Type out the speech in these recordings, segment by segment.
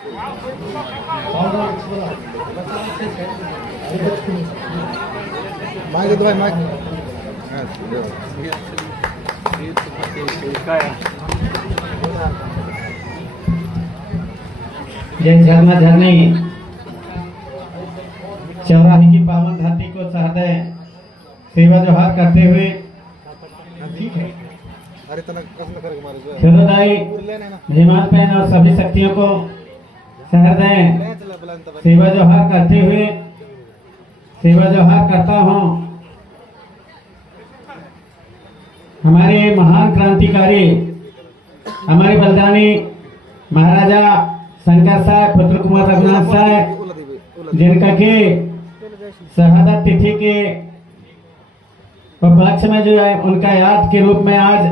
Mic दो भाई, mic. जय झरना झरनी चौराहे की पावन धरती को सहृदय सेवा जोहार करते हुए हृदय मेहमान बहन और सभी शक्तियों को सहृदय सेवा जोहार करते हुए सेवा जोहार करता हूँ। हमारे महान क्रांतिकारी हमारे बलिदानी महाराजा शंकर साहब पुत्र कुमार रघुनाथ साहब, जिनका के शहादत तिथि के उपलक्ष्य में जो है उनका याद के रूप में आज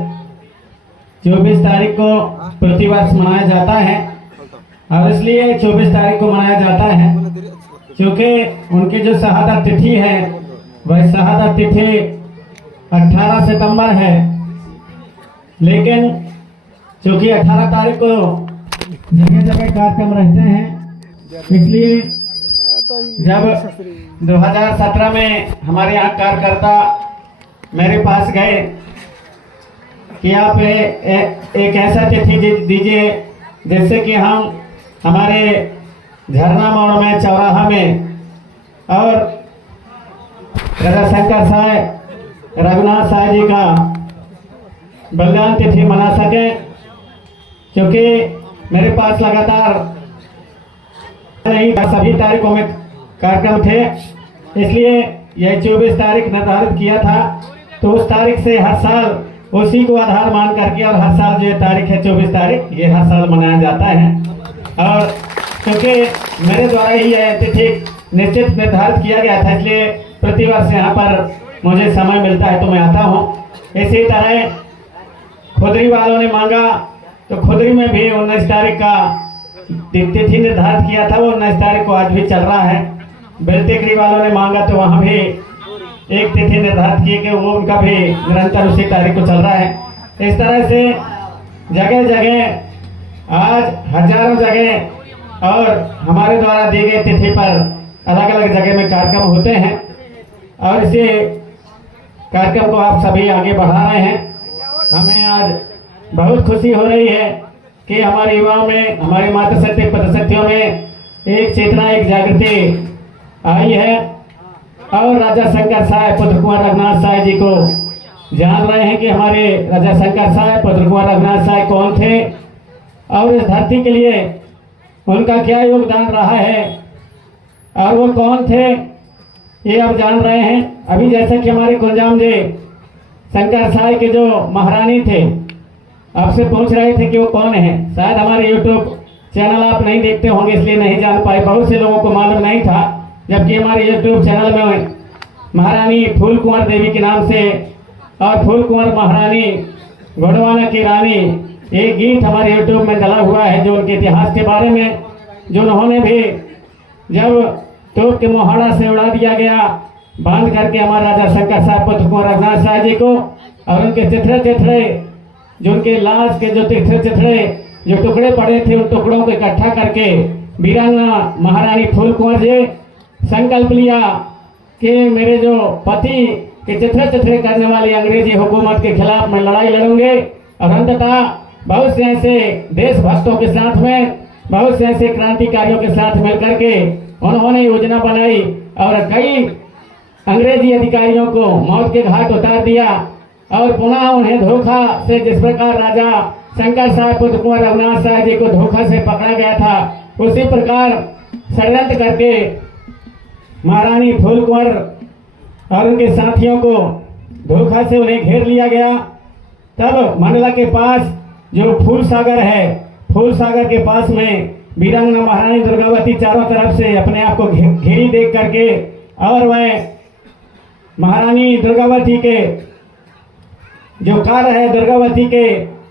24 तारीख को प्रतिवर्ष मनाया जाता है। और इसलिए 24 तारीख को मनाया जाता है क्योंकि उनकी जो शहादत तिथि है वह शहादत तिथि 18 सितंबर है, लेकिन क्योंकि 18 तारीख को जगह जगह कार्यक्रम रहते हैं, इसलिए जब 2017 में हमारे यहाँ कार्यकर्ता मेरे पास गए कि आप एक ऐसा तिथि दीजिए जिससे कि हम हमारे झरना मोड़ में चौराहा में और राजा शंकर साहब रघुनाथ साहब जी का बलिदान तिथि मना सके, क्योंकि मेरे पास लगातार नहीं सभी तारीखों में कार्यक्रम थे, इसलिए यह 24 तारीख निर्धारित किया था। तो उस तारीख से हर साल उसी को आधार मान करके और हर साल जो तारीख है 24 तारीख ये हर साल मनाया जाता है। और क्योंकि मेरे द्वारा ही यह तिथि निश्चित निर्धारित किया गया था, इसलिए प्रतिवर्ष यहाँ पर मुझे समय मिलता है तो मैं आता हूँ। इसी तरह खुदरी वालों ने मांगा तो खुदरी में भी 19 तारीख का तिथि निर्धारित किया था, वो 19 तारीख को आज भी चल रहा है। बेलटेकरी वालों ने मांगा तो वहाँ भी एक तिथि निर्धारित किए कि वो उनका भी निरंतर उसी तारीख को चल रहा है। इस तरह से जगह जगह आज हजारों जगह और हमारे द्वारा दी गई तिथि पर अलग अलग जगह में कार्यक्रम होते हैं और इसी कार्यक्रम को आप सभी आगे बढ़ा रहे हैं। हमें आज बहुत खुशी हो रही है कि हमारे युवाओं में, हमारी माता शक्ति पदशक्तियों में एक चेतना, एक जागृति आई है और राजा शंकर साहब पुत्र कुमार रघुनाथ साहब जी को जान रहे हैं कि हमारे राजा शंकर साहब पुत्र कुमार रघुनाथ साहब कौन थे और इस धरती के लिए उनका क्या योगदान रहा है और वो कौन थे ये अब जान रहे हैं। अभी जैसा कि हमारे कुंजाम जी शंकर साहब के जो महारानी थे आपसे पूछ रहे थे कि वो कौन है, शायद हमारे YouTube चैनल आप नहीं देखते होंगे इसलिए नहीं जान पाए, बहुत से लोगों को मालूम नहीं था। जबकि हमारे YouTube चैनल में महारानी फूल कुंवर देवी के नाम से और फूल कुंवर महारानी गोडवाना की रानी एक गीत हमारे YouTube में डला हुआ है जो उनके इतिहास के बारे में, जो उन्होंने भी जब तोप के मोहाड़ा से उड़ा दिया गया बांध करके हमारे राजा शंकर साहब पुत्र कुंवर रघुनाथ साहब जी को और उनके चिथड़े चिथड़े जो उनके लाश के जो चिथड़े चिथड़े जो टुकड़े पड़े थे उन टुकड़ों को इकट्ठा करके वीरांगना महारानी फूल कुंवर जी संकल्प लिया कि मेरे जो पति के चिथड़े चिथड़े करने वाली अंग्रेजी हुकूमत के खिलाफ मैं लड़ाई लड़ूंगे। और अंततः बहुत से ऐसे देशभक्तों के साथ में, बहुत से ऐसे क्रांतिकारियों के साथ मिलकर के उन्होंने योजना बनाई और कई अंग्रेजी अधिकारियों को मौत के घाट उतार दिया और पुनः उन्हें धोखा से, जिस प्रकार राजा शंकर साहब पुत्र कुंवर रघुनाथ साहब जी को धोखा से पकड़ा गया था, उसी प्रकार षड्यंत्र करके महारानी फूल कुंवर और उनके साथियों को धोखा से उन्हें घेर लिया गया। तब मंडला के पास जो फूल सागर है, फूल सागर के पास में वीरांगना महारानी दुर्गावती चारों तरफ से अपने आप को घेरी देख करके और वह महारानी दुर्गावती के जो कार्य है, दुर्गावती के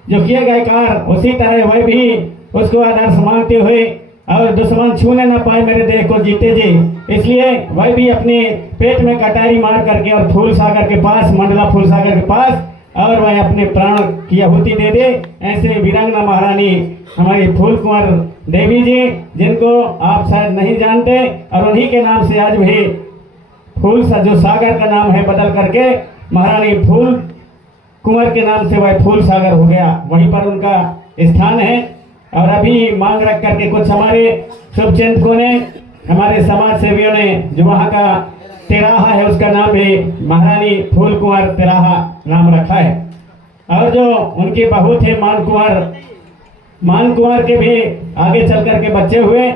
जो किए गए कार्य, उसी तरह वह भी उसको आदर्श मानते हुए और दुश्मन छूने न पाए मेरे देश को जीते जी, इसलिए वह भी अपने पेट में कटारी मार करके और फूल सागर के पास, मंडला फूल सागर के पास, और वह अपने प्राण की आहुति दे दे। ऐसे वीरांगना महारानी हमारी फूल कुंवर देवी जी, जिनको आप शायद नहीं जानते, और उन्हीं के नाम से आज भी फूल जो सागर का नाम है बदल करके महारानी फूल कुंवर के नाम से वह फूल सागर हो गया, वहीं पर उनका स्थान है। और अभी मांग रख करके कुछ हमारे शुभचिंतकों ने, हमारे समाज सेवियों ने, जो वहाँ का तिराहा है उसका नाम भी महारानी फूल कुंवर तिराहा नाम रखा है। और जो उनके बहू थे मान कुंवर के भी आगे चल करके बच्चे हुए,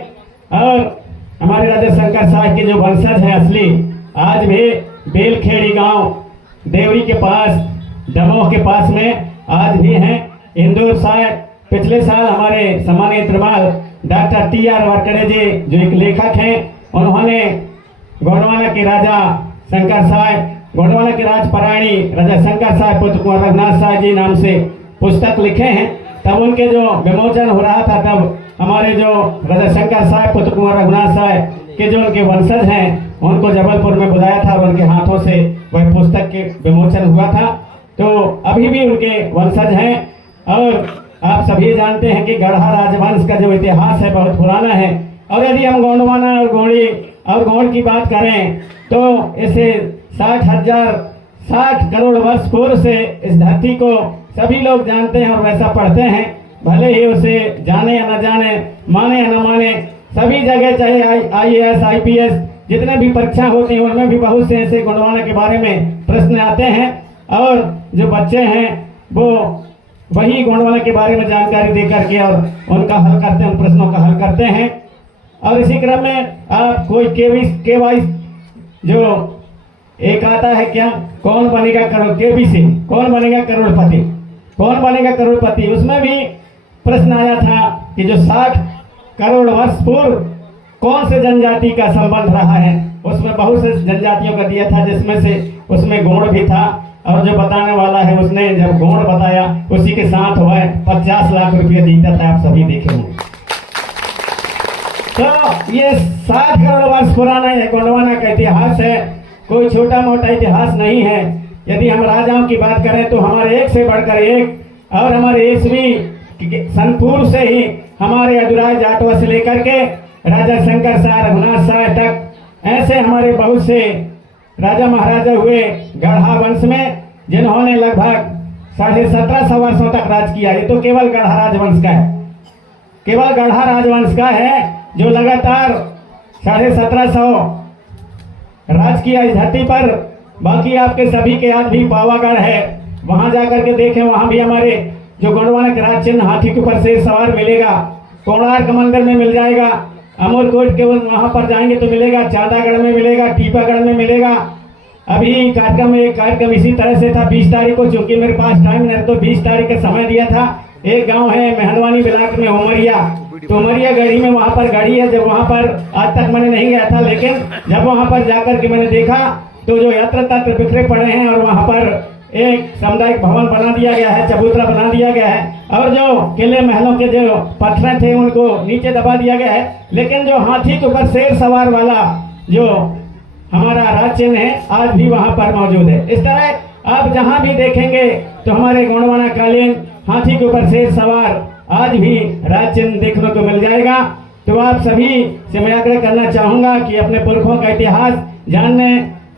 और हमारे राजा शंकर साहब के जो वंशज है असली, आज भी बेलखेड़ी गांव देवरी के पास, दमोह के पास में आज भी हैं। इंदौर साहब पिछले साल हमारे सम्मानित रुमाल डॉक्टर टी.आर. वारकड़े जी, जो एक लेखक हैं, उन्होंने गोंडवाना के राजा शंकर साहब, गोंडवाना के राजपराणी राजा शंकर साहब पुत्र कुंवर रघुनाथ साहब जी नाम से पुस्तक लिखे हैं। तब उनके जो विमोचन हो रहा था, तब हमारे जो राजा शंकर साहब पुत्र कुंवर रघुनाथ साहब के जो उनके वंशज हैं, उनको जबलपुर में बुलाया था और उनके हाथों से वह पुस्तक के विमोचन हुआ था। तो अभी भी उनके वंशज हैं। और आप सभी जानते हैं कि गढ़ा राजवंश का जो इतिहास है बहुत पुराना है। और यदि हम गोंडवाना और गोंडी और गोंड की बात करें तो इसे 60 करोड़ वर्ष पूर्व से इस धरती को सभी लोग जानते हैं और वैसा पढ़ते हैं। भले ही उसे जाने या न जाने, माने या न माने, सभी जगह चाहे IAS IPS जितने भी परीक्षा होती हैं उनमें भी बहुत से ऐसे गोंडवाना के बारे में प्रश्न आते हैं। और जो बच्चे हैं वो वही गोंडवाना के बारे में जानकारी दे करके और उनका हल करते हैं, उन प्रश्नों का हल करते हैं। और इसी क्रम में आप कोई केवाई जो एक आता है क्या, कौन बनेगा KBC, कौन बनेगा करोड़पति, कौन बनेगा करोड़पति, उसमें भी प्रश्न आया था कि जो 60 करोड़ वर्ष पूर्व कौन से जनजाति का संबंध रहा है। उसमें बहुत से जनजातियों का दिया था, जिसमें से उसमें गोंड भी था। और जो बताने वाला है उसने जब गोंड बताया, उसी के साथ हुआ 50 लाख रुपये जीता था, आप सभी देखे होंगे। तो ये 60 करोड़ वर्ष पुराना है गोंडवाना का इतिहास है, कोई छोटा मोटा इतिहास नहीं है। यदि हम राजाओं की बात करें तो हमारे एक से बढ़कर एक, और हमारे ईस्वी सनपुर से ही हमारे अदुराय जाटवा से लेकर के राजा शंकर साहब, रघुनाथ साहब तक ऐसे हमारे बहुत से राजा महाराजा हुए गढ़ा वंश में, जिन्होंने लगभग 1750 वर्षों तक राज किया। ये तो केवल गढ़ा राजवंश का है, केवल गढ़ा राजवंश का है जो लगातार 1750 राज किया इस धरती पर। बाकी आपके सभी के याद भी पावागढ़ है, वहां जाकर के देखें, वहां भी हमारे जो गोंडवाना के राज चिन्ह हाथी के ऊपर से सवार मिलेगा। कोणार्क मंदिर में मिल जाएगा, अमरकोट के वहां पर जाएंगे तो मिलेगा, चांदागढ़ में मिलेगा, टीपागढ़ में मिलेगा। अभी एक कार्यक्रम इसी तरह से था 20 तारीख को, चूंकि मेरे पास टाइम नहीं तो 20 तारीख का समय दिया था। एक गांव है मेहनवानी ब्लॉक में उमरिया, तो उमरिया गढ़ी में वहां पर गढ़ी है। जब वहां पर आज तक मैंने नहीं गया था, लेकिन जब वहां पर जाकर के मैंने देखा तो जो यत्र तत्र बिखरे पड़े हैं, और वहां पर एक सामुदायिक भवन बना दिया गया है, चबूतरा बना दिया गया है, और जो किले महलों के जो पत्थर थे उनको नीचे दबा दिया गया है। लेकिन जो हाथी के ऊपर शेर सवार वाला जो हमारा राज चिन्ह है आज भी वहां पर मौजूद है। इस तरह आप जहां भी देखेंगे तो हमारे गोंडवाना कालीन हाथी के ऊपर शेर सवार आज भी राज चिन्ह देखने को मिल जाएगा। तो आप सभी से मैं आग्रह करना चाहूंगा कि अपने पुरखों का इतिहास जानने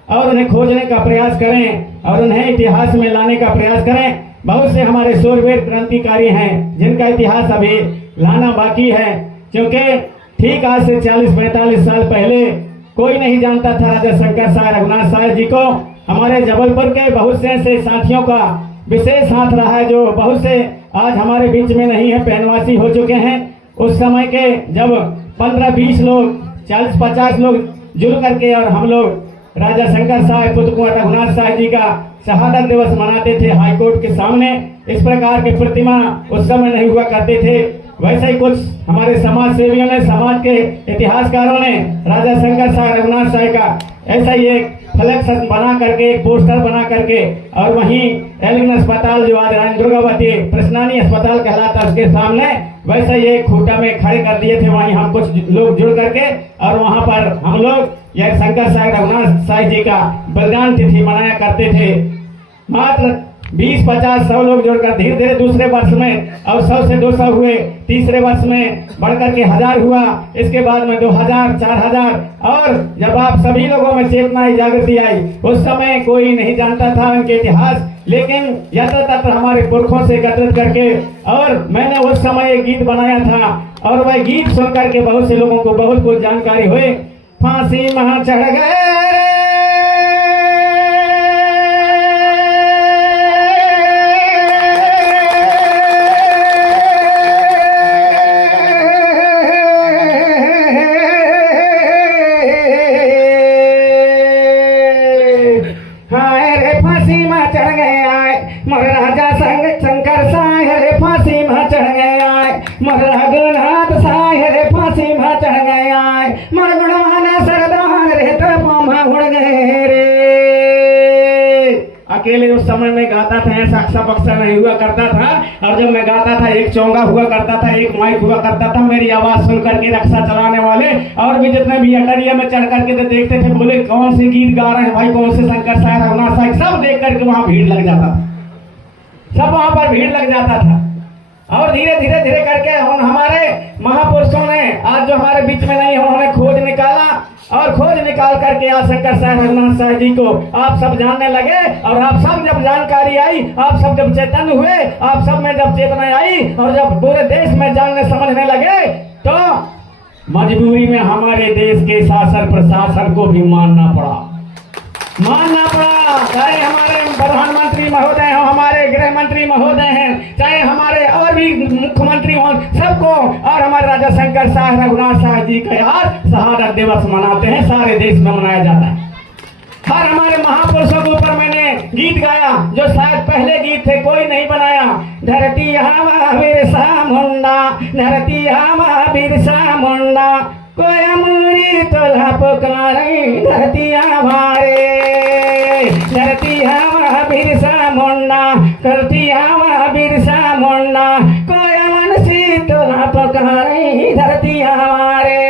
और उन्हें खोजने का प्रयास करें और उन्हें इतिहास में लाने का प्रयास करें। बहुत से हमारे शूरवीर क्रांतिकारी हैं जिनका इतिहास अभी लाना बाकी है, क्योंकि ठीक आज से 40-45 साल पहले कोई नहीं जानता था राजा शंकर साहब, रघुनाथ साहब जी को। हमारे जबलपुर के बहुत से ऐसे साथियों का विशेष हाथ रहा है जो बहुत से आज हमारे बीच में नहीं है, पहनवासी हो चुके हैं। उस समय के जब 15-20 लोग, 40-50 लोग जुड़ करके और हम लोग राजा शंकर साहब पुत्र कुंवर रघुनाथ साहब जी का शहादत दिवस मनाते थे हाईकोर्ट के सामने। इस प्रकार के प्रतिमा उस समय नहीं हुआ करते थे। वैसे ही कुछ हमारे समाज सेवियों ने, समाज के इतिहासकारों ने राजा शंकर साहब रघुनाथ साहब का ऐसा ही एक फ्लैक्स बना करके, एक पोस्टर बना करके, और वहीं एलिगन अस्पताल जो आज रानी दुर्गावती प्रश्नानी अस्पताल कहलाता उसके सामने वैसा ही एक खूटा में खड़े कर दिए थे। वहीं हम कुछ लोग जुड़ करके और वहां पर हम लोग यह शंकर साहब रघुनाथ साहब जी का बलिदान तिथि मनाया करते थे। मात्र 20-50-100 लोग जोड़कर धीरे धीरे दूसरे वर्ष में और 100 से 200 हुए, तीसरे वर्ष में बढ़कर के 1000 हुआ, इसके बाद में 2000, 4000 और जब आप सभी लोगों में चेतना जागृति आई, उस समय कोई नहीं जानता था उनके इतिहास, लेकिन यत्र तत्र हमारे पुरखों से एकत्रित करके और मैंने उस समय एक गीत बनाया था और वह गीत सुन करके बहुत से लोगों को बहुत कुछ जानकारी हुई। फांसी महा चढ़ गए मर राजा शंकर साय रे फांसी में चढ़ गए, मर रघुनाथ साय रे फांसी में चढ़ गए, मर गुणवाना सरदार रे तो उड़ गए रे। अकेले उस समय में गाता था, ऐसा अक्सा बक्सा नहीं हुआ करता था, और जब मैं गाता था एक चोंगा हुआ करता था, एक माइक हुआ करता था। मेरी आवाज सुन करके रक्षा चलाने वाले और भी जितने भी अटरिया में चढ़ करके तो देखते थे, बोले कौन से गीत गा रहे हैं भाई, कौन से शंकर साहब, रघुनाथ साहब, सब देख करके वहां भीड़ लग जाता था, सब वहां पर भीड़ लग जाता था। और धीरे धीरे धीरे करके हमारे महापुरुषों ने आज जो हमारे बीच में नहीं, उन्होंने खोज निकाला और खोज निकाल करके आज शंकर साहब, रघुनाथ साहब जी को आप सब जानने लगे। और आप सब जब जानकारी आई, आप सब जब चैतन्य हुए, आप सब में जब चेतना आई और जब पूरे देश में जानने समझने लगे, तो मजबूरी में हमारे देश के शासन प्रशासन को भी मानना पड़ा। चाहे हमारे प्रधानमंत्री महोदय हो, हमारे गृह मंत्री महोदय हैं, चाहे हमारे और भी मुख्यमंत्री हो, सबको, और हमारे राजा शंकर साहब, रघुनाथ साहब जी का आज शहादत दिवस मनाते हैं, सारे देश में मनाया जाता है। हर हमारे महापुरुषों के ऊपर मैंने गीत गाया जो शायद पहले गीत थे, कोई नहीं बनाया। धरती हवा बिरसा मुंडा, धरती हवा बिरसा मुंडा, कोई अमरी तोला पुकारे, धरती हमारे, धरती हवा बिरसा मुंडा, धरती हवा बिरसा मुंडा, कोई अमन सी तोला पुकारे, धरती हमारे।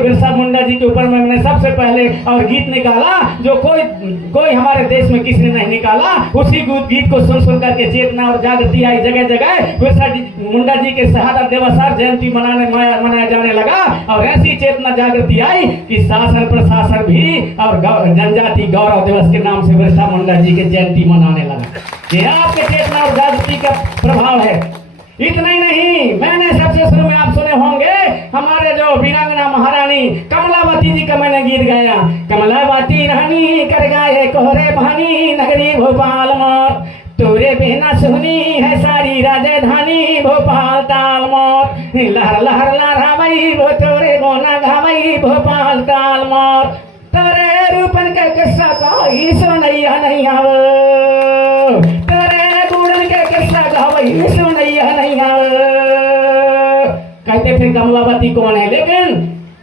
बिरसा मुंडा जी के ऊपर मैंने सबसे पहले और गीत निकाला जो कोई हमारे देश में किसी ने नहीं निकाला। उसी गीत को सुन करके चेतना और जागृति आई जगह जगह। बिरसा मुंडा जी के शहादत दिवस जयंती मनाया जाने लगा और ऐसी चेतना जागृति आई कि शासन प्रशासन भी और जनजाति गौरव दिवस के नाम से बिरसा मुंडा जी की जयंती मनाने लगा। ये आपके चेतना और जागृति का प्रभाव है। इतना ही नहीं, मैंने सबसे शुरू में आप सुने होंगे हमारे जो वीरांगना महारानी कमलावती जी का मैंने गीत गाया। कमलावती रानी कर गाए कोहरे बहानी, नगरी भोपाल मोर, तोरे बिना सुनी है सारी राजधानी, भोपाल ताल मोर, लहर लहर लहरावई वो तोरे गोना घावई, भोपाल ताल मोर, तोरे रूपन के किस्सा कोई सुनैया नहीं आवो, तोरे गुणन के किस्सा कोई सुनैया नहीं आवो। कहते फिर कमलावती कौन है, लेकिन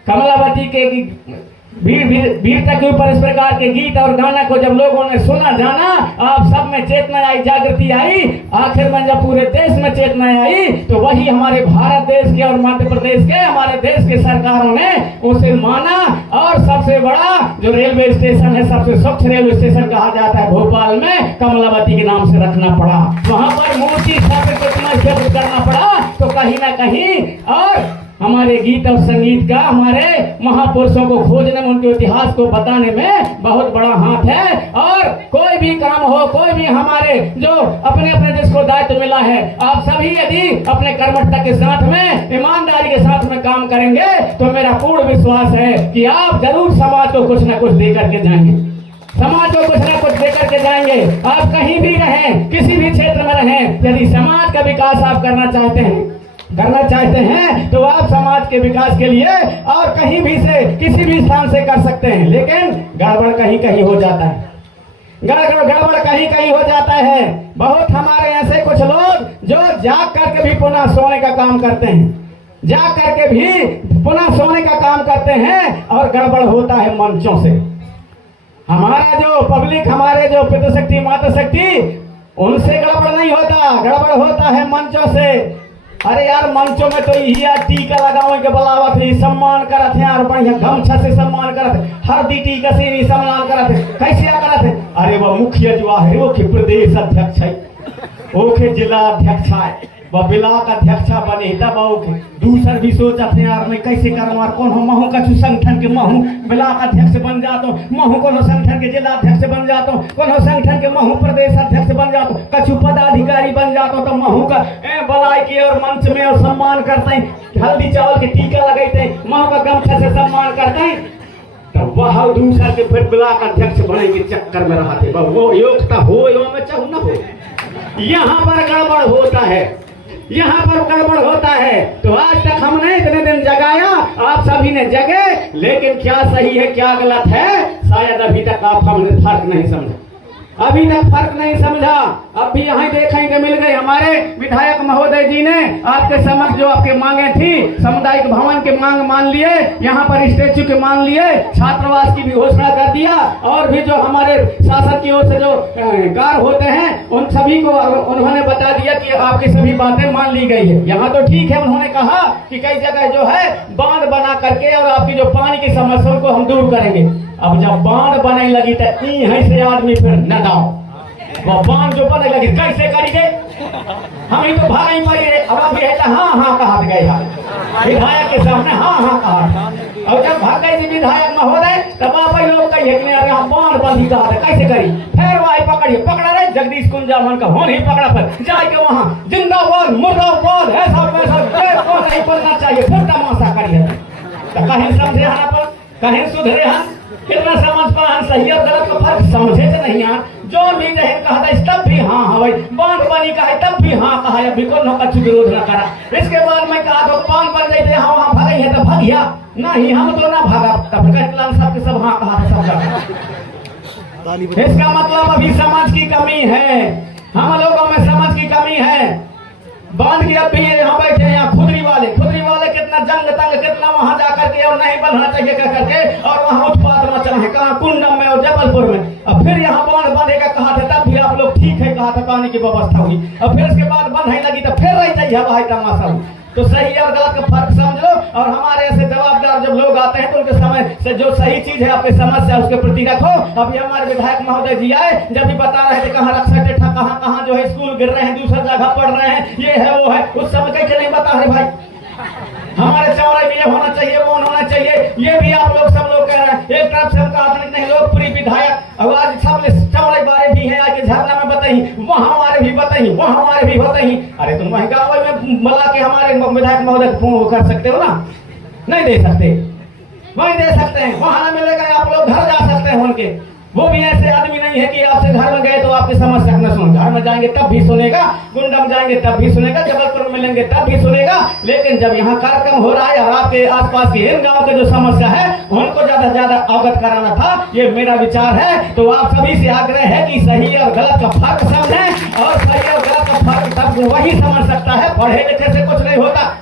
कमलावती के वीरता के ऊपर इस प्रकार के गीत और गाना को जब लोगों ने सुना जाना, आप सब में चेतना आई, जागृति आई, आखिर में जब पूरे देश में चेतना आई तो वही हमारे भारत देश के और मध्य प्रदेश के हमारे देश के सरकारों ने उसे माना। और सबसे बड़ा जो रेलवे स्टेशन है, सबसे स्वच्छ रेलवे स्टेशन कहा जाता है भोपाल में, कमलावती के नाम से रखना पड़ा। वहां पर मूर्ति स्थापित करना पड़ा। तो कहीं ना कहीं और हमारे गीत और संगीत का हमारे महापुरुषों को खोजने में, उनके इतिहास को बताने में बहुत बड़ा हाथ है। और कोई भी काम हो, कोई भी हमारे जो अपने अपने जिसको दायित्व मिला है, आप सभी यदि अपने कर्मठता के साथ में, ईमानदारी के साथ में काम करेंगे तो मेरा पूर्ण विश्वास है कि आप जरूर समाज को कुछ न कुछ दे करके जाएंगे, समाज को कुछ न कुछ दे करके जाएंगे। आप कहीं भी रहें, किसी भी क्षेत्र में रहें, यदि समाज का विकास आप करना चाहते हैं तो आप समाज के विकास के लिए और कहीं भी से, किसी भी स्थान से कर सकते हैं। लेकिन गड़बड़ कहीं कहीं हो जाता है, गड़बड़ कहीं कहीं हो जाता है। बहुत हमारे ऐसे कुछ लोग जो जाग करके भी पुनः सोने का काम करते हैं, जाग करके भी पुनः सोने का काम करते हैं और गड़बड़ होता है मंचों से। हमारा जो पब्लिक, हमारे जो पितृशक्ति मातृशक्ति, उनसे गड़बड़ नहीं होता, गड़बड़ होता है मंचों से। अरे यार, मंचों में तो यही टीका लगावे के बुलावत है, सम्मान करत है और बढ़िया गमछा से सम्मान करत है, हरदी टीका से भी सम्मान करत है। कैसे करत है? अरे वो मुखिया जो है वो के प्रदेश अध्यक्ष है, ओके जिला अध्यक्ष है वह ब्लॉक अध्यक्ष बने तब ओके दूसर भी सोच अपने यार मैं कैसे करूँ और कौन हो महू कछु संगठन के महू ब्लॉक अध्यक्ष बन जाता हूँ महू कौन संगठन के जिला अध्यक्ष बन जाता हूँ कौन संगठन के महू प्रदेश अध्यक्ष बन जाता हूँ कछु पदाधिकारी बन जाता हूँ तो महू का बलाई के और मंच में और सम्मान करते हैं हल्दी चावल के टीका लगाते हैं महू का गमछा से सम्मान करते हैं तो वह दूसरा के फिर ब्लॉक अध्यक्ष बने के चक्कर में रहते वो योग्यता हो यो में चाहूँ ना हो यहाँ पर गड़बड़ होता है यहाँ पर गड़बड़ होता है तो आज तक हमने इतने दिन जगाया आप सभी ने जगे लेकिन क्या सही है क्या गलत है शायद अभी तक आप हमने फर्क नहीं समझा अभी तक फर्क नहीं समझा अब भी यहाँ देखेंगे मिल गई हमारे विधायक महोदय जी ने आपके समक्ष जो आपके मांगे थी सामुदायिक भवन के मांग मान लिए यहाँ पर स्टेच्यू के मान लिए छात्रावास की भी घोषणा कर दिया और भी जो हमारे शासन की ओर से जो कार्य होते हैं उन सभी को उन्होंने बता दिया कि आपकी सभी बातें मान ली गई है। यहाँ तो ठीक है उन्होंने कहा कि कई जगह जो है बांध बना करके और आपकी जो पानी की समस्याओं को हम दूर करेंगे। अब जब बांध बने लगी तो यहीं से आदमी फिर न दाओ वो बांध जो बने लगी कैसे करेंगे हम ही तो भाग ही पड़ी रहे अब अभी है हाँ हाँ कहा गए विधायक के सामने हाँ हाँ कहा और जब भाग गए थी विधायक महोदय तब आप लोग कहिए यहाँ बांध बंदी कहा था कैसे करी फिर वही पकड़िए पकड़ा रहे जगदीश कुंजावन का होने ही पकड़ा फिर जाके वहाँ जिंदाबाद मुर्दाबाद ऐसा वैसा को नहीं बनना चाहिए फिर तमाशा करिए तो कहीं समझे हना पर कहीं सुधरे हम कितना समझ पा हम सही और गलत का फर्क समझे तो नहीं यार जो भी रहे कहा था तब भी हाँ हवाई बांध बनी कहा तब भी हाँ कहा अभी को कछु विरोध न करा इसके बाद मैं कहा तो बांध बन जाते हाँ वहाँ भागे है तो भागिया नहीं हम तो ना भागा तब सबके सब हाँ कहा था सब इसका मतलब अभी समझ की कमी है हम लोगों में समझ की कमी है बांध की अब भी यहाँ बैठे यहाँ खुदरी वाले कितना जंग तंग कितना वहां जाकर के और नहीं बनना चाहिए कह करके और वहां उत्पाद मचना है कहाँ कुंडम में और जबलपुर में अब फिर यहाँ बांध बंधेगा कहा था तब भी आप लोग ठीक है कहा था पानी की व्यवस्था हुई और फिर उसके बाद बंधने लगी तो फिर रह जाइए भाई तमाशा हुई तो सही और गलत का फर्क समझ लो और हमारे ऐसे जवाबदार जब लोग आते हैं तो उनके समय से जो सही चीज है आपके समस्या उसके प्रति रखो। अभी हमारे विधायक महोदय जी आए जब भी बता रहे थे कहाँ रक्षा टेठा कहाँ जो है स्कूल गिर रहे हैं दूसरा जगह पढ़ रहे हैं ये है वो है उस समय कैसे नहीं बता रहे भाई हमारे चौराहे में ये होना चाहिए वो होना चाहिए ये भी आप लोग सब लोग कह रहे हैं एक तरफ से हम कहा नहीं लोकप्रिय विधायक और आज सब चौराहे बारे भी है आके झरना में बताई वहाँ हमारे भी बताई वहाँ हमारे भी बताई अरे तुम वहीं गाँव में बुला के हमारे विधायक महोदय कर सकते हो ना नहीं दे सकते वहीं दे सकते हैं वहाँ ना मिलेगा आप लोग घर जा सकते हैं उनके वो भी ऐसे आदमी नहीं है कि आपसे घर में गए तो आपकी समस्या न सुन घर में जाएंगे तब भी सुनेगा गुंडम जाएंगे तब भी सुनेगा जबलपुर में मिलेंगे तब भी सुनेगा लेकिन जब यहाँ कार्यक्रम हो रहा है और आपके आसपास के इन गाँव के जो समस्या है उनको ज्यादा से ज्यादा अवगत कराना था ये मेरा विचार है। तो आप सभी से आग्रह है कि सही और गलत का फर्क समझें और सही और गलत का फर्क तब वही समझ सकता है पढ़े लिखे से कुछ नहीं होता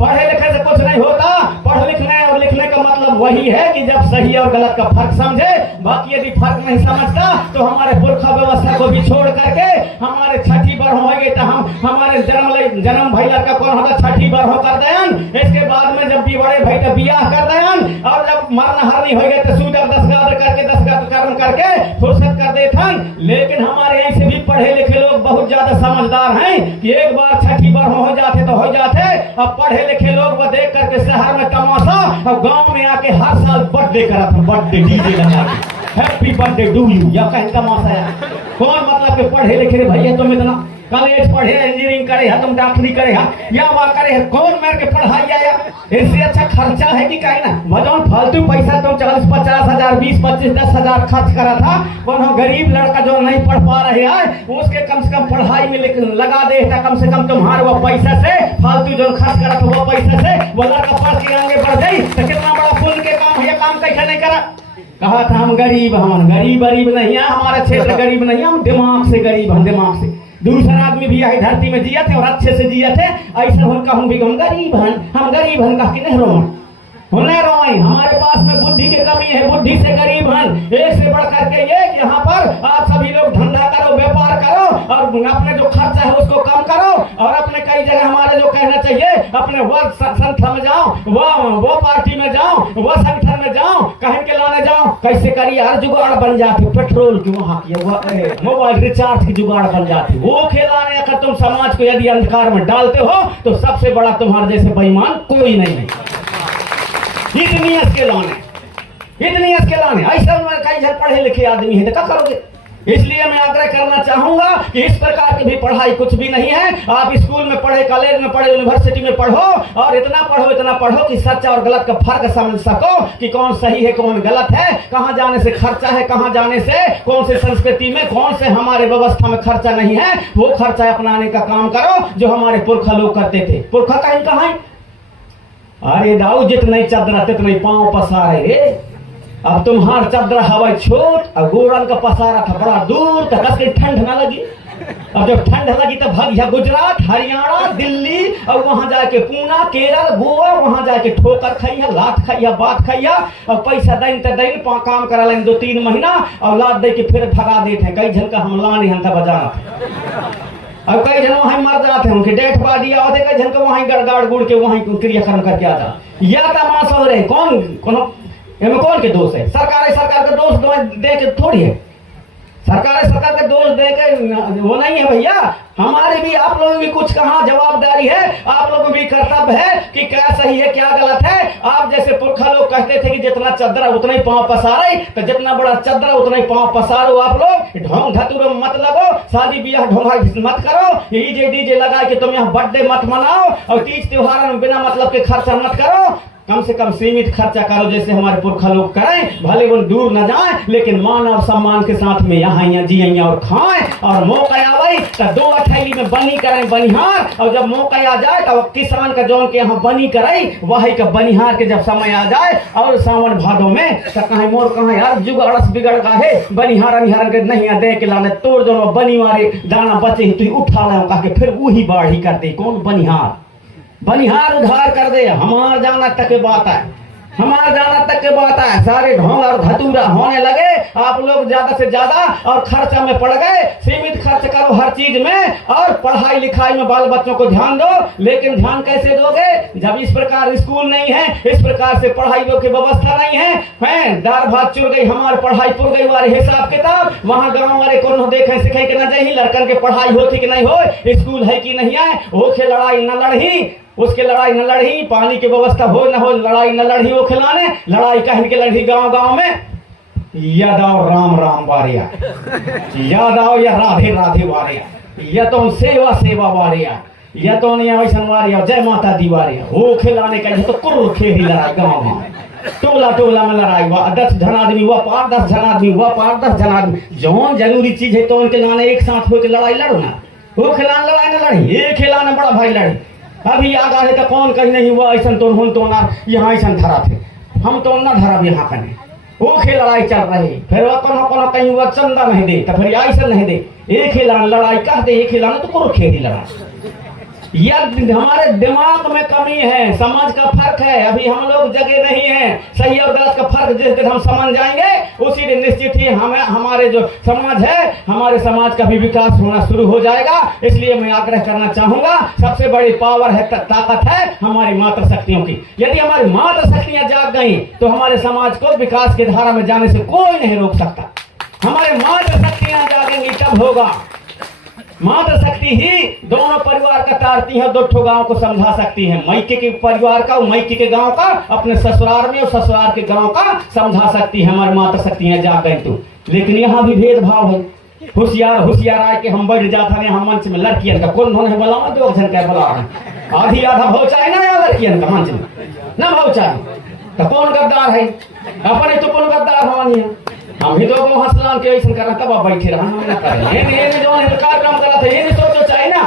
पढ़े लिखे से कुछ नहीं होता पढ़ लिखने और लिखने का मतलब वही है कि जब सही और गलत का फर्क समझे बाकी यदि फर्क नहीं समझता तो हमारे पुरखा व्यवस्था को भी छोड़ करके हमारे छठी बार होंगे तो हम हमारे जन्म भाई लड़का कौन होगा छठी बार हो कर दयान इसके बाद में जब भी बड़े भाई तो बियाह कर दयान और जब मरना हरनी हो गए तो सूदर 10 गाद करके 10 गाद कर्म करके फुर्सत कर देथन। लेकिन हमारे यहाँ से भी पढ़े लिखे लोग बहुत ज्यादा समझदार हैं कि एक बार छठी बार हो जाते तो हो जाते अब पढ़े लिखे लोग वो देख करके शहर में तमाशा और गांव में आके हर साल बर्थडे करा था बर्थडे डीजे लगा हैप्पी बर्थडे डू यू या कहीं तमाशा है कौन मतलब के पढ़े लिखे भैया तुम इतना कॉलेज पढ़े इंजीनियरिंग करे है तुम डॉक्टरी करे है या वहाँ करे है कौन मेरे के पढ़ाई आया इससे अच्छा खर्चा है कि कहीं ना वजन फालतू पैसा तुम 40-50 हजार 20-25-10 हजार खर्च करा था कौन गरीब लड़का जो नहीं पढ़ पा रहे हैं उसके कम से कम पढ़ाई में लगा दे कम से कम तुम्हारे वो पैसा से फालतू जो खर्च करा था वो पैसा से वो लड़का पढ़ के आगे बढ़ गई तो कितना बड़ा पुण्य के काम ये काम कैसे नहीं करा। कहा था हम गरीब गरीब नहीं है हमारा क्षेत्र गरीब नहीं है हम दिमाग से गरीब हम दिमाग से दूसरा आदमी भी यही धरती में जिया थे और अच्छे से जिया थे ऐसा उनका हम भी हम गरीब हन कह के नहीं रोमा नहीं रोई, हमारे पास में बुद्धि की कमी है, बुद्धि से गरीब हैं। एक से बढ़ करके एक, यहाँ पर आप सभी लोग धंधा करो, व्यापार करो और अपने जो खर्चा है उसको कम करो। और अपने कई जगह हमारे जो कहना चाहिए, अपने वह संगठन में जाओ, वो पार्टी में जाओ, वो संगठन में जाओ, कहीं के लाने जाओ। कैसे करिए, हर जुगाड़ बन जाती, पेट्रोल की वहाँ की, मोबाइल रिचार्ज की जुगाड़ बन जाती। वो खिलाने अगर तुम समाज को यदि अंधकार में डालते हो तो सबसे बड़ा तुम्हारे जैसे बेईमान कोई नहीं है। इतनी अस्केलाने, इतनी अस्केलाने, ऐसा कई जन पढ़े लिखे आदमी है तो क्या करोगे। इसलिए मैं आग्रह करना चाहूंगा कि इस प्रकार की भी पढ़ाई कुछ भी नहीं है। आप स्कूल में पढ़े, कॉलेज में पढ़े, यूनिवर्सिटी में पढ़ो और इतना पढ़ो कि सच्चा और गलत का फर्क समझ सको कि कौन सही है कौन गलत है, कहां जाने से खर्चा है, कहां जाने से कौन से संस्कृति में, कौन से हमारे व्यवस्था में खर्चा नहीं है। वो खर्चा अपनाने का काम करो जो हमारे पुरखा लोग करते थे। पुरखा कहीं कहाँ है? अरे दाऊ जितने चदरा तितने पांव पसारे रे। अब तुम्हार चदरा हवा छोट और गोरन का पसारा था बड़ा दूर तक, कस के ठंड न लगी। अब जब ठंड लगी तो भाग या गुजरात, हरियाणा, दिल्ली और वहां जाके पूना, केरल, गोवा, वहां जाके ठोकर खाइया, लात खाइया, बात खाइया और पैसा दैन ते दैन काम करा लेंगे 2-3 महीना और लात दे के फिर भगा देते हैं। कई जन का हम लाने हंता बजाना और कई जन वहां मर जाते हैं, उनके डेथ बॉडी आते, कई जन को वहां गड़गाड़ गुड़ के वहां क्रियाक्रम करके आता। या तमाशा हो रहे कौन के दोष है? सरकार है, सरकार का दोष दे के थोड़ी है। सरकार का दोष दे के वो नहीं है भैया। हमारे भी, आप लोगों की कुछ कहाँ जवाबदारी है, आप लोगों भी कर्तव्य है कि क्या सही है क्या गलत है। आप जैसे पुरखा लोग कहते थे कि जितना चदरा उतना ही पांव पसारे, तो जितना बड़ा चदरा उतना ही पांव पसारो। आप लोग ढोंग धतुर मत लगो, शादी ब्याह ढोंगा मत करो, डीजे डीजे लगा के तुम यहाँ बर्थडे मत मनाओ और तीज त्योहार में बिना मतलब के खर्चा मत करो। कम से कम सीमित खर्चा करो जैसे हमारे पुरखा लोग करें। भले वो दूर न जाए लेकिन मान और सम्मान के साथ में यहाँ जिये और खाएं। और मौका आवे तो 2 अठैली में बनी करें बनिहार, और जब मौका आ जाए तो किसान का जौन के यहाँ बनी करे वही का बनिहार के जब समय आ जाए और सावन भादों में तो कहीं मोर कहाँ यार जुगाड़स बिगड़ का है बनिहार अनिहार के नहीं दे के लाने तोड़ जो बनी वाले दाना बचे तु उठा रहे कहा के फिर वही बाढ़ी कर दे। कौन बनिहार? बनिहार उधार कर दे। हमार जाना तक के बात है, हमारा जाना तक के बात है। सारे ढोंग और धतूरा होने लगे, आप लोग ज्यादा से ज्यादा और खर्चा में पड़ गए। सीमित खर्च करो हर चीज में और पढ़ाई लिखाई में बाल बच्चों को ध्यान दो। लेकिन ध्यान कैसे दोगे जब इस प्रकार स्कूल नहीं है, इस प्रकार से पढ़ाई की व्यवस्था नहीं है। दार भात चुर गई, हमारी पढ़ाई पुर गई वाले हिसाब किताब। वहाँ गाँव वाले को देखे सिखे कि ना चाहिए लड़कन के पढ़ाई होती कि नहीं हो, स्कूल है कि नहीं है, होके लड़ाई न लड़ी, उसके लड़ाई न लड़ी, पानी की व्यवस्था हो न हो लड़ाई न लड़ी, वो खिलाने लड़ाई कहने की लड़ी गांव गांव में। याद आओ राम राम वारिया, याद आओ या राधे राधे वारिया, या तो सेवा सेवा वारिया, या तो वैसन वारिया, जय माता दी वारिया। वो खिलाने का तो कुर्र खेली लड़ाई गाँव गाँव, टोला टोला में लड़ाई हुआ, 10 जन आदमी हुआ पार, 10 जन आदमी हुआ पार, 10 जन आदमी। जौन जरूरी चीज है तो उनके लाने एक साथ होकर लड़ाई लड़ो ना। वो खिलाने लड़ाई न लड़ी, ये खिलाने बड़ा भाई लड़ी। अभी आगा है तो कौन कहीं नहीं हुआ ऐसा तो हम तो ना यहाँ ऐसा धरा थे, हम तो ना धरा यहाँ कने। वो खेल लड़ाई चल रही, फिर अपन कहीं हुआ चंदा नहीं दे तो फिर ऐसा नहीं दे, एक खिलाना लड़ाई कहते एक खिलाना तो करो खेल लड़ाई। यह हमारे दिमाग में कमी है, समाज का फर्क है। अभी हम लोग जगह नहीं है, सही और गलत का फर्क जिस दिन हम समझ जाएंगे उसी दिन निश्चित ही हमारे जो समाज है, हमारे समाज का भी विकास होना शुरू हो जाएगा। इसलिए मैं आग्रह करना चाहूंगा, सबसे बड़ी पावर है, ताकत है हमारी मातृ शक्तियों की। यदि हमारी मातृ शक्तियां जाग गई तो हमारे समाज को विकास की धारा में जाने से कोई नहीं रोक सकता। हमारे मातृ शक्तियां जागेंगी तब होगा। मातृ शक्ति ही दोनों परिवार का तारती है, 2 गांव को समझा सकती है। मैके के परिवार का और मैके के गांव का अपने ससुराल में और ससुराल के गांव का समझा सकती है हमारी मातृ शक्तियां जाग गई तो। लेकिन यहाँ भी भेदभाव है। होशियार आए के हम बैठ जाता है हम मंच में लड़कियन का कौन होने बुलावा, 2 जन क्या बुला रहे, आधी आधा भाव चाहे ना या लड़कियन का मंच में ना भाव चाहे तो कौन गद्दार है? अपने तो कौन गद्दार हमारी है। हम ही तो हंसलान के ऐसा करना तब बैठे रहा हम ना करें। ये जो कार्यक्रम करा था ये सोचो चाहे ना,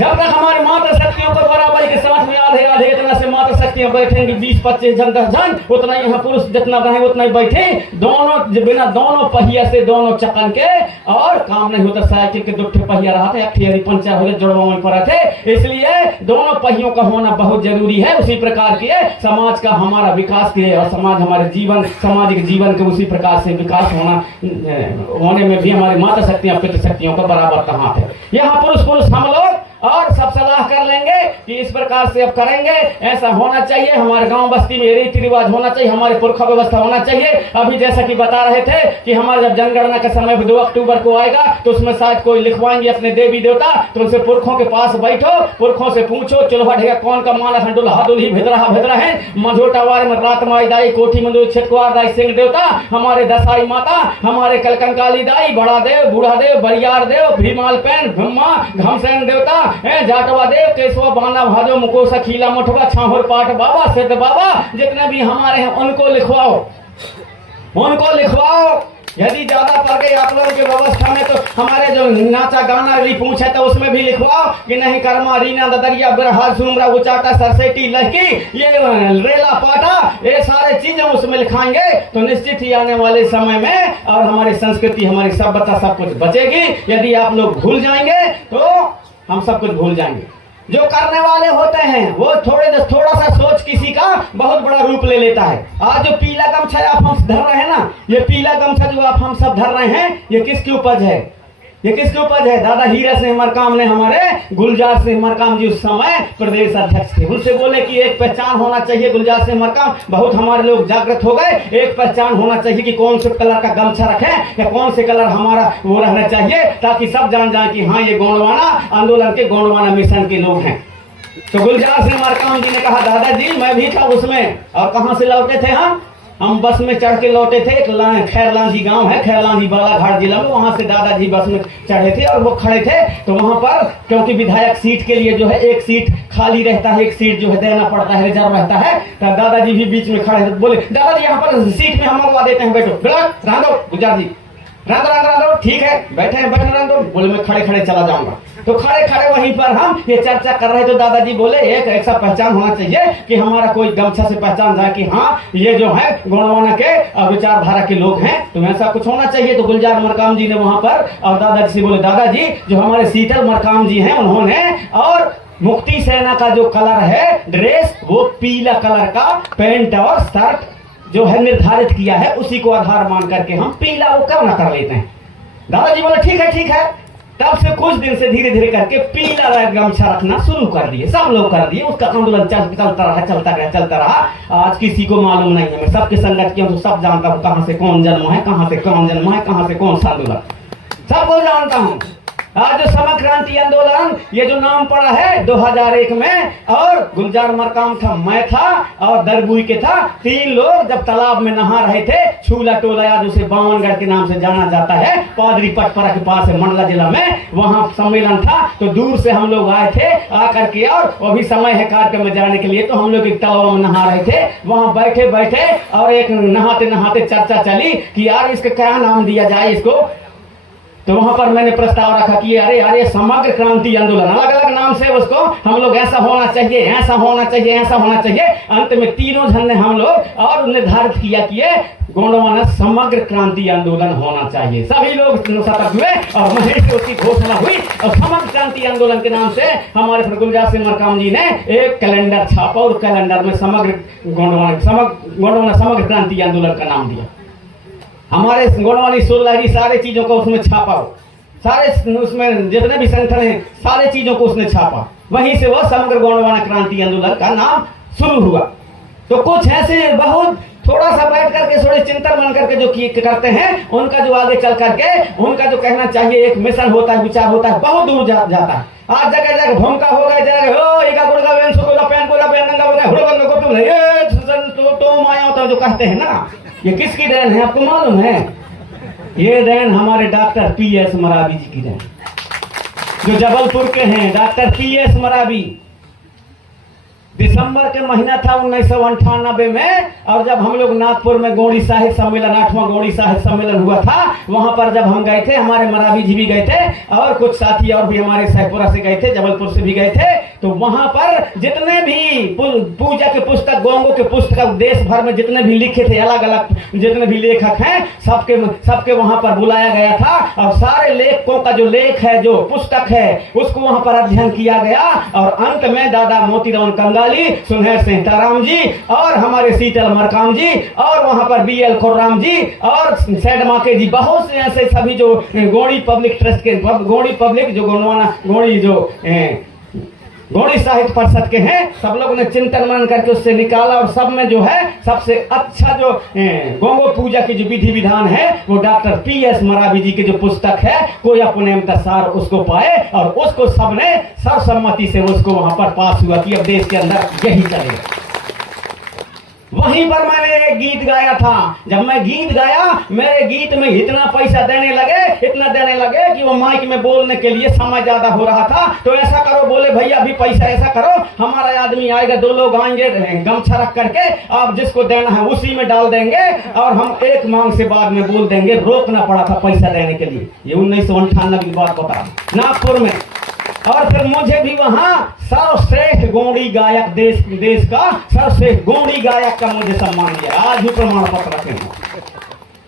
जब तक हमारी माता शक्तियों को बराबर के साथ में आधे आधे इतना से माता शक्तियां बैठेंगी 20-25 जन 10 जन, उतना यहाँ पुरुष जितना रहे उतना ही बैठे, दोनों बिना दोनों पहिया से दोनों चक्कन के, और काम नहीं होता। साइकिल के 2 पहिया रहा था, 1 पंचर हो जुड़वा में पड़ा थे, इसलिए दोनों पहियों का होना बहुत जरूरी है। उसी प्रकार के समाज का हमारा विकास के, और समाज हमारे जीवन सामाजिक जीवन के उसी प्रकार से विकास होने में भी हमारी माता शक्तियां पितृ शक्तियों का बराबर का हाथ है। यहाँ पुरुष हम लोग और सब सलाह कर लेंगे कि इस प्रकार से अब करेंगे, ऐसा होना चाहिए, हमारे गांव बस्ती में रीति रिवाज होना चाहिए, हमारे पुरखा व्यवस्था होना चाहिए। अभी जैसा कि बता रहे थे कि हमारे जब जनगणना का समय 2 अक्टूबर को आएगा तो उसमें शायद कोई लिखवाएंगे अपने देवी देवता, तो उनसे पुरखों के पास बैठो, पुरखों से पूछो चूल्हा ढेगा कौन का माला है, दुल्हा दुल्ही भेदरा है, मझोटा वार में रात माई दाई, कोठी मंदिर छिटकुआर दाई, सिंह देवता, हमारे दसाई माता, हमारे कलकंकाली दाई, बड़ा देव, बूढ़ा देव, बरियार देव, भीमाल पैन, ब्रह्मा, घमसेन देवता, जाटवा देव, केशवा, बाना, भादो, मुकोसा, खीला, मठवा, छाहुर, पाठ बाबा, सिद्ध बाबा, जितने भी हमारे हैं उनको लिखवाओ, उनको लिखवाओ। यदि ज्यादा पड़ गई आप लोगों की व्यवस्था में तो हमारे जो नाचा गाना पूछे तो उसमें भी लिखवाओ कि नहीं कर्मा, रीना, ददरिया, बिरहा, सुमरा, उचाटा, सरसेटी, लहकी, ये रेला पाटा, ये सारे चीजें उसमें लिखाएंगे तो निश्चित ही आने वाले समय में और हमारी संस्कृति, हमारी सभ्यता सब कुछ बचेगी। यदि आप लोग भूल जाएंगे तो हम सब कुछ भूल जाएंगे। जो करने वाले होते हैं वो थोड़ा सा सोच किसी का बहुत बड़ा रूप ले लेता है। आज जो पीला गमछा आप हम धर रहे हैं ना, ये पीला गमछा जो आप हम सब धर रहे हैं, ये किसकी उपज है? ये किसकी उपज है? दादा हीरा सिंह मरकाम ने, हमारे गुलजार सिंह मरकाम जी उस समय प्रदेश अध्यक्ष थे, उनसे बोले कि एक पहचान होना चाहिए। गुलजार सिंह मरकाम बहुत हमारे लोग जागृत हो गए, एक पहचान होना चाहिए कि कौन से कलर का गमछा रखें या कौन से कलर हमारा वो रहना चाहिए, ताकि सब जान जाए कि हाँ ये गोंडवाना आंदोलन के, गोंडवाना मिशन के लोग हैं। तो गुलजार सिंह मरकाम जी ने कहा दादाजी मैं भी था उसमें, और कहाँ से लौटे थे हम बस में चढ़ के लौटे थे। एक खैरलांजी गांव है, खैरलांजी बालाघाट जिला में, वहां से दादाजी बस में चढ़े थे और वो खड़े थे। तो वहां पर क्योंकि विधायक सीट के लिए जो है एक सीट खाली रहता है, एक सीट जो है देना पड़ता है, रिजर्व रहता है, तो दादाजी भी बीच में खड़े थे। बोले दादाजी यहाँ पर सीट में हम लगवा देते हैं, बैठो। रांधो गुलजार जी, रांधो, ठीक है बैठे रांधो। बोले मैं खड़े खड़े चला जाऊंगा। तो खड़े खड़े वहीं पर हम ये चर्चा कर रहे थे। दादाजी बोले एक ऐसा पहचान होना चाहिए कि हमारा कोई गमछा से पहचान जाए कि हाँ ये जो है गोंडवाना के विचारधारा के लोग हैं, तो ऐसा कुछ होना चाहिए। तो गुलजार मरकाम जी ने वहां पर और दादाजी से बोले दादाजी जो हमारे शीतल मरकाम जी हैं उन्होंने और मुक्ति सेना का जो कलर है ड्रेस वो पीला कलर का पैंट और शर्ट जो है निर्धारित किया है, उसी को आधार मान करके हम पीला वो क्यों ना कर लेते हैं। दादाजी बोले ठीक है। तब से कुछ दिन से धीरे धीरे करके पीला गमछा रखना शुरू कर दिए, सब लोग कर दिए। उसका आंदोलन चलता रहा। आज किसी को मालूम नहीं है, मैं सबके संगत किया तो सब जानता हूँ कहाँ से कौन जन्म है, कहाँ से कौन जन्म है, कहाँ से कौन सा आंदोलन, सबको जानता हूँ। आज जो समग्र क्रांति आंदोलन ये जो नाम पड़ा है 2001 में, और गुलजार मरकाम था, मैं था और दरबुई के था, 3 लोग जब तालाब में नहा रहे थे, छूला टोला आज उसे बामनगढ़ के नाम से जाना जाता है, पादरी पटपरा के पास है मंडला जिला में, वहां सम्मेलन था। तो दूर से हम लोग आए थे आकर के, और अभी समय है कार्यक्रम में जाने के लिए, तो हम लोग एक तालाब में नहा रहे थे। वहां बैठे और एक नहाते चर्चा चली कि यार इसका क्या नाम दिया जाए इसको। तो वहां पर मैंने प्रस्ताव रखा कि अरे समग्र क्रांति आंदोलन, अलग अलग नाम से उसको हम लोग ऐसा होना चाहिए, ऐसा होना चाहिए, ऐसा होना चाहिए। अंत में तीनों जन ने हम लोग और निर्धारित किया कि ये गोंडवाना समग्र क्रांति आंदोलन होना चाहिए। सभी लोग सतर्क हुए और महेश से उसकी घोषणा हुई, और समग्र क्रांति आंदोलन के नाम से हमारे गुलजार सिंह मरकाम जी ने एक कैलेंडर छापा, और कैलेंडर में समग्र गोंडवाना समग्र क्रांति आंदोलन का नाम दिया। हमारे गोंडवानी सोलहरी सारे चीजों को उसमें छापा, सारे उसमें जितने भी संगठन हैं सारे चीजों को उसने छापा। वहीं से वह समग्र गोंडवाना क्रांति आंदोलन का नाम शुरू हुआ। तो कुछ ऐसे बहुत थोड़ा सा बैठ करके थोड़े चिंतन मन करके जो करते हैं, उनका जो आगे चल करके उनका जो कहना चाहिए एक मिशन होता है, विचार होता है, बहुत दूर जाता है। आज जगह जगह भूमिका हो गए, जो कहते हैं ना, ये किसकी देन है आपको मालूम है? ये देन हमारे डॉक्टर PS मरावी जी की देन, जो जबलपुर के हैं। डॉक्टर PS मरावी दिसंबर के महीना था 1998 में, और जब हम लोग नागपुर में गौड़ी साहित्य सम्मेलन 8वां गौड़ी साहित्य सम्मेलन हुआ था, वहां पर जब हम गए थे, हमारे मरावी जी भी गए थे और कुछ साथी और भी हमारे सहपुरा से गए थे, जबलपुर से भी गए थे। तो वहां पर जितने भी पूजा के पुस्तक, गोंगो के पुस्तक देश भर में जितने भी लिखे थे, अलग अलग जितने भी लेखक हैं, सबके वहां पर बुलाया गया था और सारे लेखकों का जो लेख है, जो पुस्तक है, उसको वहां पर अध्ययन किया गया। और अंत में दादा मोतीराम कंगाली, सुनहर सीताराम जी और हमारे शीतल मरकाम जी और वहां पर BL खुर्राम जी और सैड माके जी, बहुत से ऐसे सभी जो गौड़ी पब्लिक ट्रस्ट के, गौड़ी पब्लिक जो गोंडवाना गौड़ी जो गौड़ी साहित्य परिषद के हैं, सब लोगों ने चिंतन मनन करके उससे निकाला और सब में जो है सबसे अच्छा जो गोंगो पूजा की जो विधि विधान है वो डॉक्टर PS मरावी जी की जो पुस्तक है, कोई अपने सार उसको पाए, और उसको सबने सर्वसम्मति से उसको वहां पर पास हुआ कि अब देश के अंदर यही चलेगा। वहीं पर मैंने एक गीत गाया था। जब मैं गीत गाया, मेरे गीत में इतना पैसा देने लगे कि वो माइक में बोलने के लिए समय ज्यादा हो रहा था। तो ऐसा करो, बोले भैया अभी पैसा ऐसा करो, हमारा आदमी आएगा, 2 लोग आएंगे गमछा रख करके, आप जिसको देना है उसी में डाल देंगे और हम एक मांग से बाद में बोल देंगे। रोकना पड़ा था पैसा देने के लिए। ये 1998 की बात बता, नागपुर में। और फिर मुझे भी वहां सर्वश्रेष्ठ गौड़ी गायक, देश का सर्वश्रेष्ठ गौड़ी गायक का मुझे सम्मान दिया। आज भी प्रमाण पत्र रखे हैं,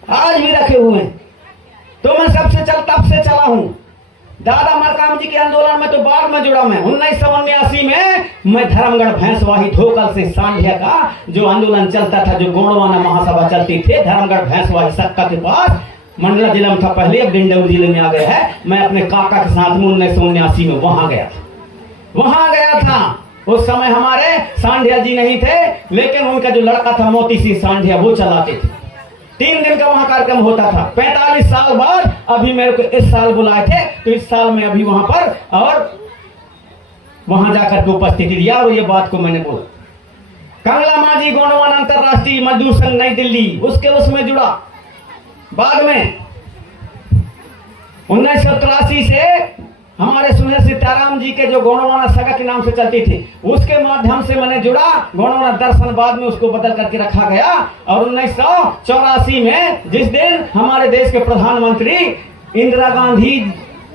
आज भी रखे हुए हैं। तो मैं तब से चला हूं। दादा मरकाम जी के आंदोलन में तो बाद में जुड़ा। मैं 1979 में मैं धर्मगढ़ भैंसवाही धोकल से सांढिया का जो आंदोलन चलता था, जो गोंडवाना महासभा चलती थी धर्मगढ़ भैंसवाही सक्का के पास, मंडला जिला में था पहले, अब डिंडौरी जिले में आ गया है। मैं अपने काका के साथ में 1979 में वहां गया था। उस समय हमारे सांढिया जी नहीं थे, लेकिन उनका जो लड़का था मोती सिंह सांढिया, वो चलाते थे। 3 दिन का वहां कार्यक्रम होता था। 45 साल बाद अभी मेरे को इस साल बुलाए थे, तो इस साल में अभी वहां पर और वहां जाकर के उपस्थिति दिया और ये बात को मैंने बोला। कंगला माजी गोंडवाना अंतरराष्ट्रीय मजदूर संघ नई दिल्ली, उसमें जुड़ा। बाद में 1983 से हमारे सुनहर सीताराम जी के जो गोंडवाना सगा के नाम से चलती थी, उसके माध्यम से मैंने जुड़ा। गोंडवाना दर्शन बाद में उसको बदल करके रखा गया। और 1984 में जिस दिन हमारे देश के प्रधानमंत्री इंदिरा गांधी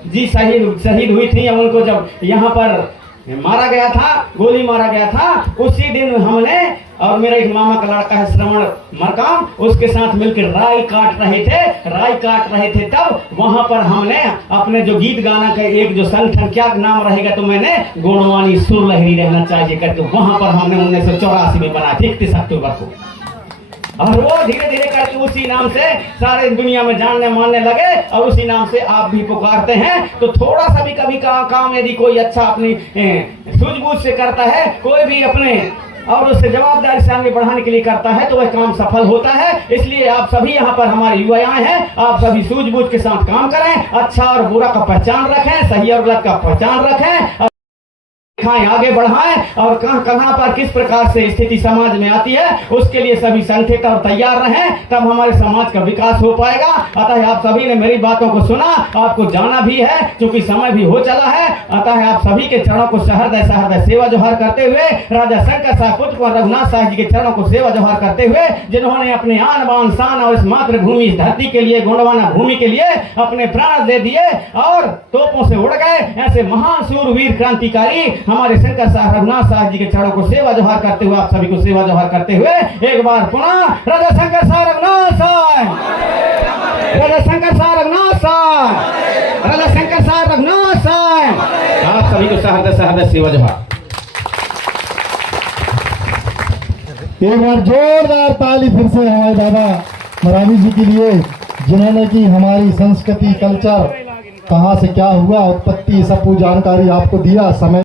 जी शहीद हुई थी, उनको जब यहाँ पर मारा गया था, गोली मारा गया था, उसी दिन हमने और मेरा एक मामा का लड़का है श्रवण मरकाम, उसके साथ मिलकर राई काट रहे थे। तब वहां पर हमने अपने जो गीत गाना का एक जो संगठन, क्या नाम रहेगा, तो मैंने गोंडवानी सुर लहरी रहना चाहिए करके वहां पर हमने 1984 में बनाया, 31 अक्टूबर को। और वो धीरे धीरे करके उसी नाम से सारे दुनिया में जानने मानने लगे और उसी नाम से आप भी पुकारते हैं। तो थोड़ा सा भी कभी काम यदि कोई अच्छा अपनी सूझबूझ से करता है, कोई भी अपने और उससे जवाबदारी से आगे बढ़ाने के लिए करता है, तो वह काम सफल होता है। इसलिए आप सभी यहाँ पर हमारे युवा आए हैं, आप सभी सूझबूझ के साथ काम करें, अच्छा और बुरा का पहचान रखें, सही और गलत का पहचान रखें, आगे बढ़ाएं और कहां पर किस प्रकार से स्थिति समाज में आती है, उसके लिए सभी संगठित और तैयार रहें, तब हमारे समाज का विकास हो पाएगा। अतः आप सभी ने मेरी बातों को सुना, आपको जाना भी है क्योंकि समय भी हो चला है। अतः आप सभी के चरणों को सहृदय सेवा जोहार करते हुए, राजा शंकर साहब पुत्र और रघुनाथ साहब जी के चरणों को सेवा जोहार करते हुए, जिन्होंने अपने आन बान शान और इस मातृभूमि, इस धरती के लिए, गोंडवाना भूमि के लिए अपने प्राण दे दिए और तोपों से उड़ गए, ऐसे महान सूरवीर क्रांतिकारी हमारे शंकर साहब रघुनाथ साहब जी के चरणों को सेवा जोहार करते हुए, आप सभी को सेवा जोहार करते हुए एक बार पुनः राजा शंकर साहब रघुनाथ साहब, राजा शंकर साहब रघुनाथ साहब, राजा शंकर साहब रघुनाथ साहब, आप सभी को सहृदय सेवा जोहार। एक बार जोरदार ताली फिर से हमारे दादा मरावी जी के लिए, जिन्होंने की हमारी संस्कृति, कल्चर, कहाँ से क्या हुआ, उत्पत्ति, सब जानकारी आपको दिया। समय